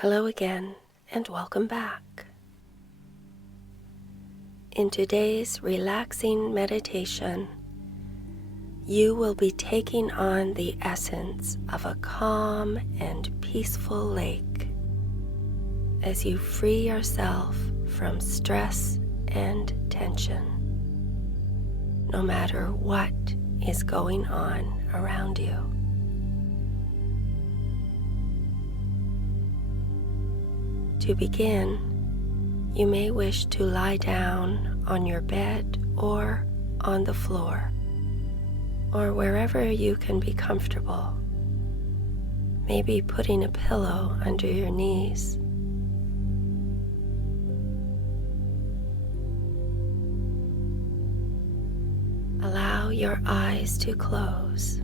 Hello again, and welcome back. In today's relaxing meditation, you will be taking on the essence of a calm and peaceful lake as you free yourself from stress and tension, no matter what is going on around you. To begin, you may wish to lie down on your bed or on the floor, or wherever you can be comfortable, maybe putting a pillow under your knees. Allow your eyes to close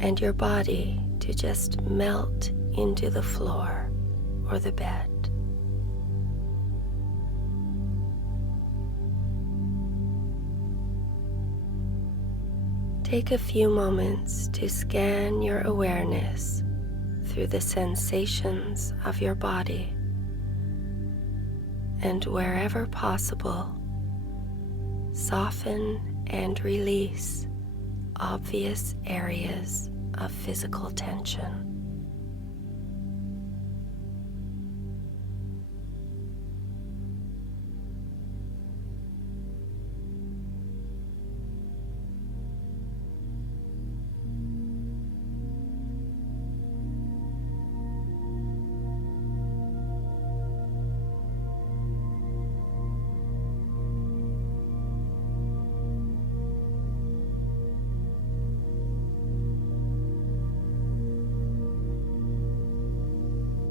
and your body to just melt into the floor or the bed. Take a few moments to scan your awareness through the sensations of your body, and wherever possible, soften and release obvious areas of physical tension.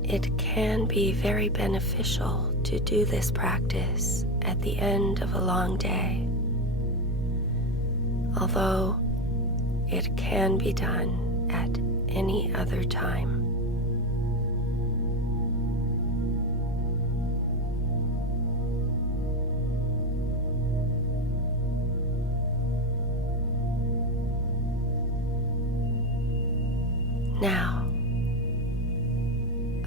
It can be very beneficial to do this practice at the end of a long day, although it can be done at any other time. Now,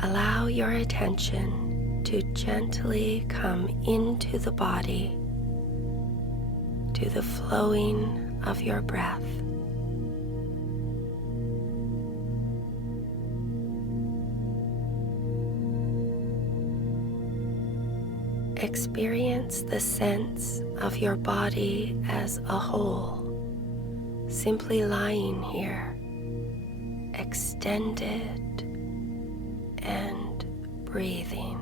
allow your attention to gently come into the body, to the flowing of your breath. Experience the sense of your body as a whole, simply lying here, extended and breathing.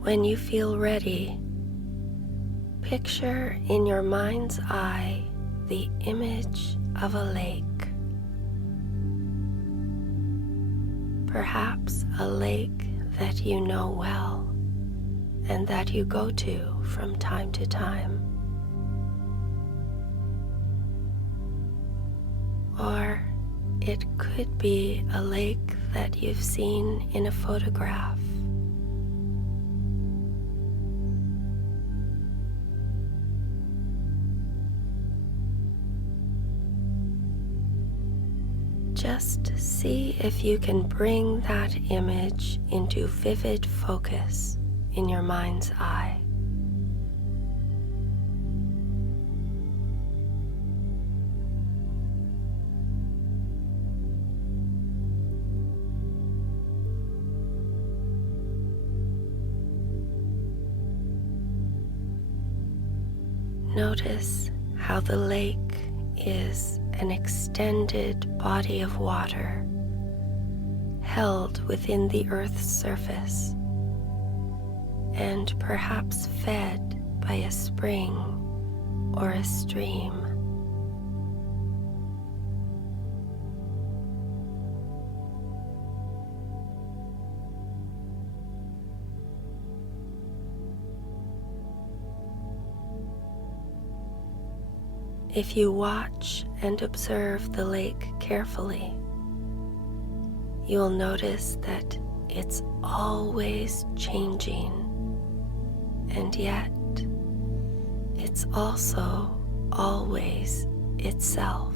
When you feel ready, picture in your mind's eye the image of a lake. Perhaps a lake that you know well and that you go to from time to time. Or it could be a lake that you've seen in a photograph. Just see if you can bring that image into vivid focus in your mind's eye. Notice how the lake is an extended body of water held within the Earth's surface and perhaps fed by a spring or a stream. If you watch and observe the lake carefully, you'll notice that it's always changing, and yet it's also always itself.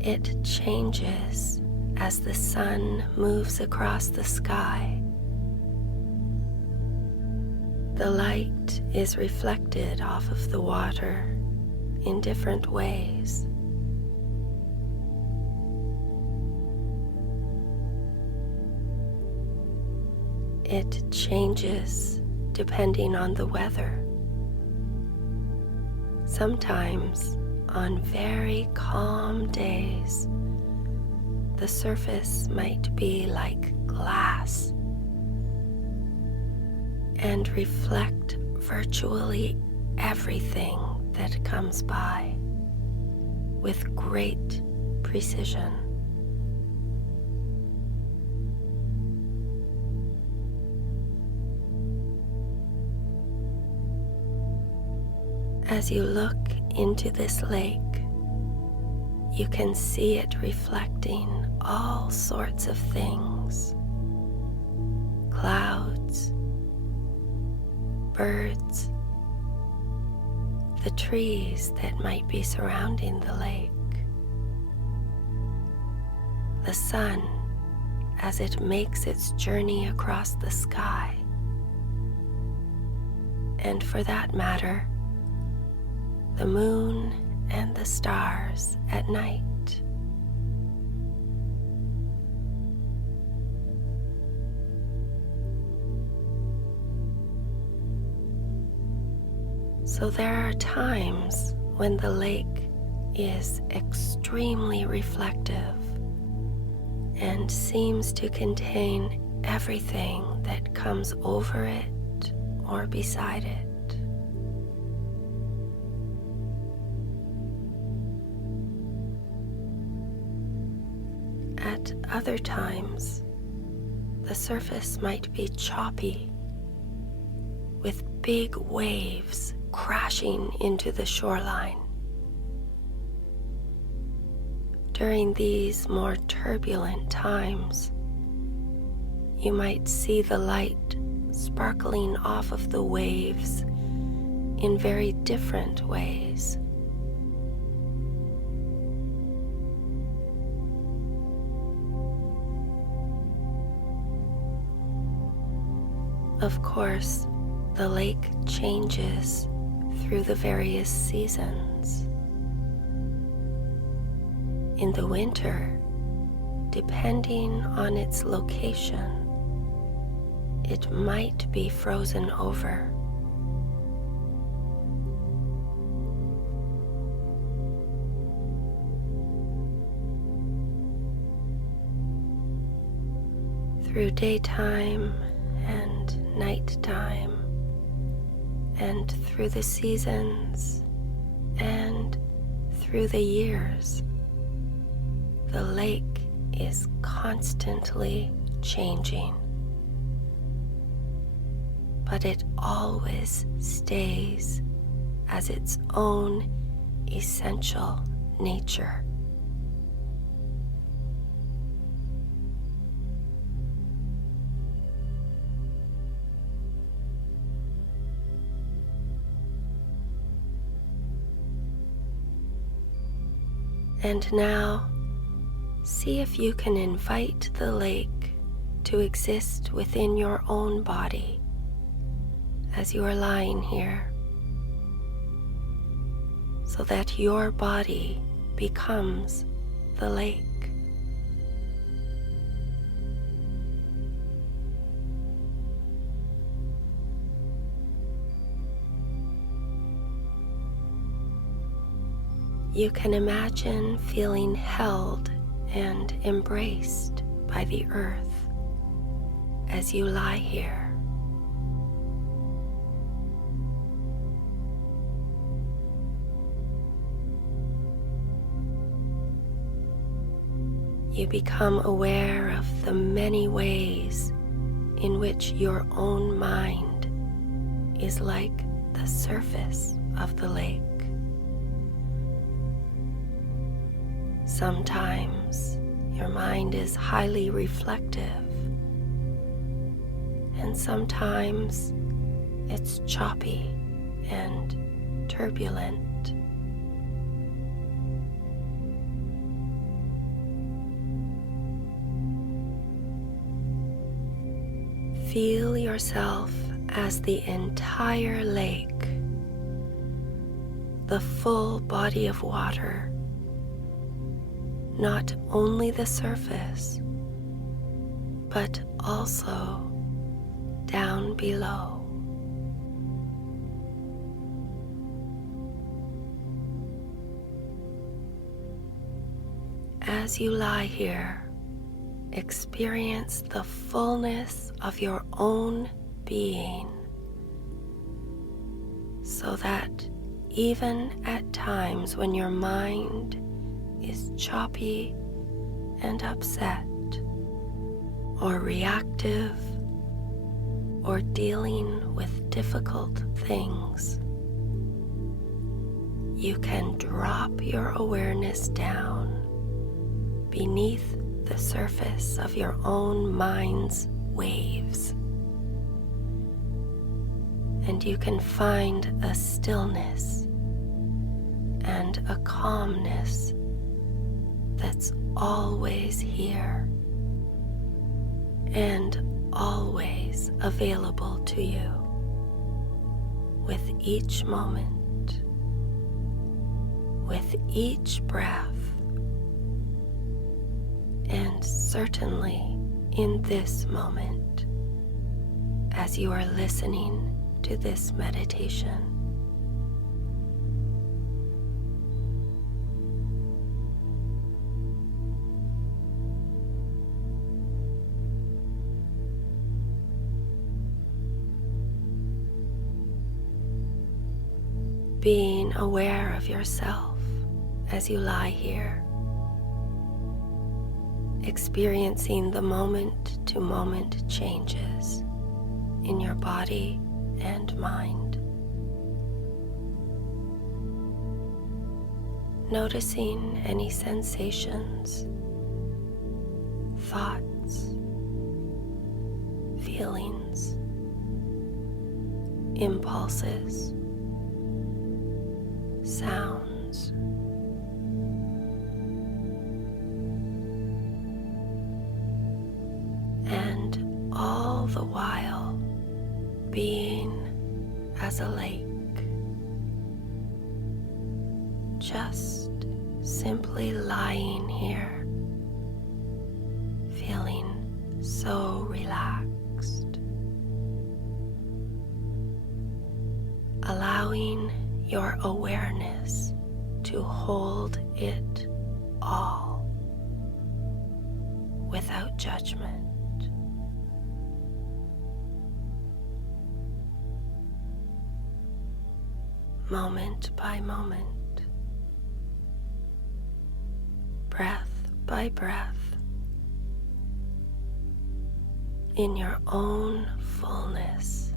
It changes as the sun moves across the sky. The light is reflected off of the water in different ways. It changes depending on the weather. Sometimes, on very calm days, the surface might be like glass and reflect virtually everything that comes by with great precision. As you look into this lake, you can see it reflecting all sorts of things: clouds, birds, the trees that might be surrounding the lake, the sun as it makes its journey across the sky, and for that matter, the moon and the stars at night. So there are times when the lake is extremely reflective and seems to contain everything that comes over it or beside it. At other times, the surface might be choppy, with big waves crashing into the shoreline. During these more turbulent times, you might see the light sparkling off of the waves in very different ways. Of course, the lake changes through the various seasons. In the winter, depending on its location, it might be frozen over. Through daytime and nighttime, and through the seasons and through the years, the lake is constantly changing, but it always stays as its own essential nature. And now, see if you can invite the lake to exist within your own body as you are lying here, so that your body becomes the lake. You can imagine feeling held and embraced by the earth as you lie here. You become aware of the many ways in which your own mind is like the surface of the lake. Sometimes your mind is highly reflective, and sometimes it's choppy and turbulent. Feel yourself as the entire lake, the full body of water, not only the surface, but also down below. As you lie here, experience the fullness of your own being, so that even at times when your mind is choppy and upset, or reactive, or dealing with difficult things, you can drop your awareness down beneath the surface of your own mind's waves, and you can find a stillness and a calmness that's always here and always available to you with each moment, with each breath, and certainly in this moment as you are listening to this meditation. Being aware of yourself as you lie here, experiencing the moment-to-moment changes in your body and mind. Noticing any sensations, thoughts, feelings, impulses, sounds, and all the while being as a lake, just simply lying here, feeling so relaxed, allowing your awareness to hold it all without judgment. Moment by moment, breath by breath, in your own fullness,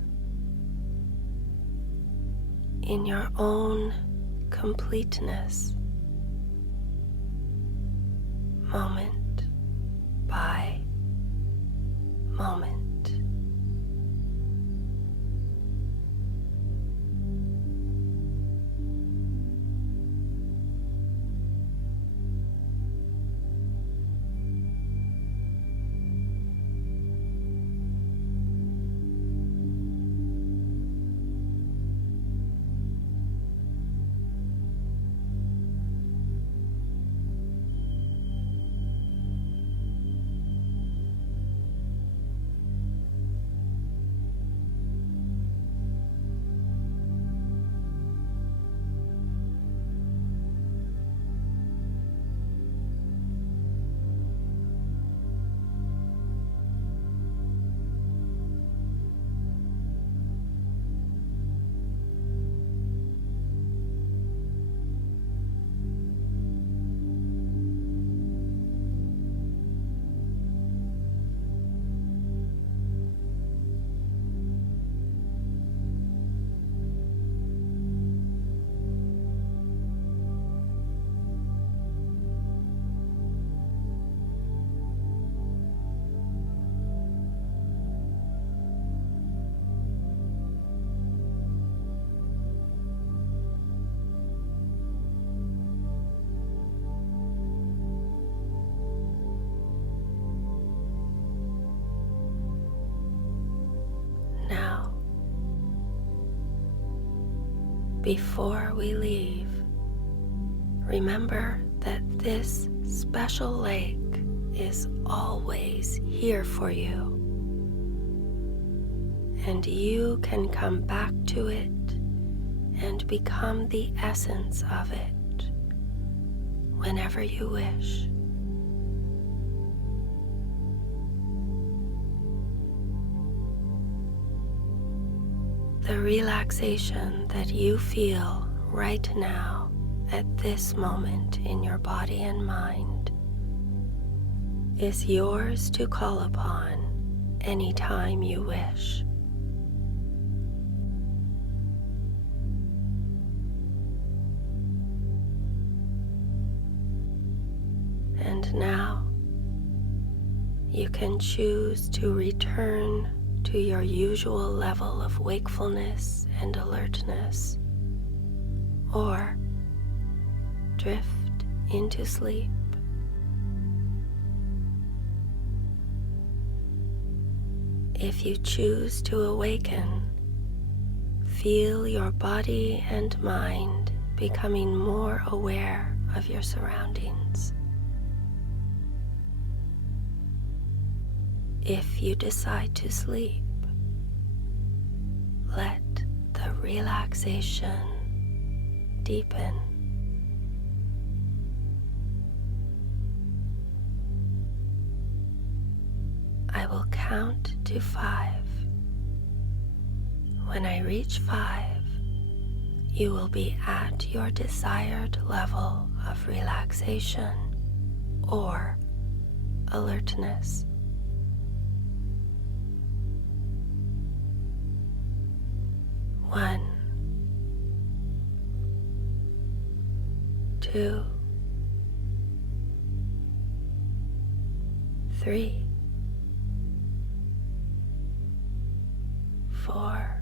in your own completeness, moment by moment. Before we leave, remember that this special lake is always here for you, and you can come back to it and become the essence of it whenever you wish. The relaxation that you feel right now at this moment in your body and mind is yours to call upon anytime you wish. And now you can choose to return to your usual level of wakefulness and alertness, or drift into sleep. If you choose to awaken, feel your body and mind becoming more aware of your surroundings. If you decide to sleep, let the relaxation deepen. I will count to 5. When I reach 5, you will be at your desired level of relaxation or alertness. 1, 2, 3, 4,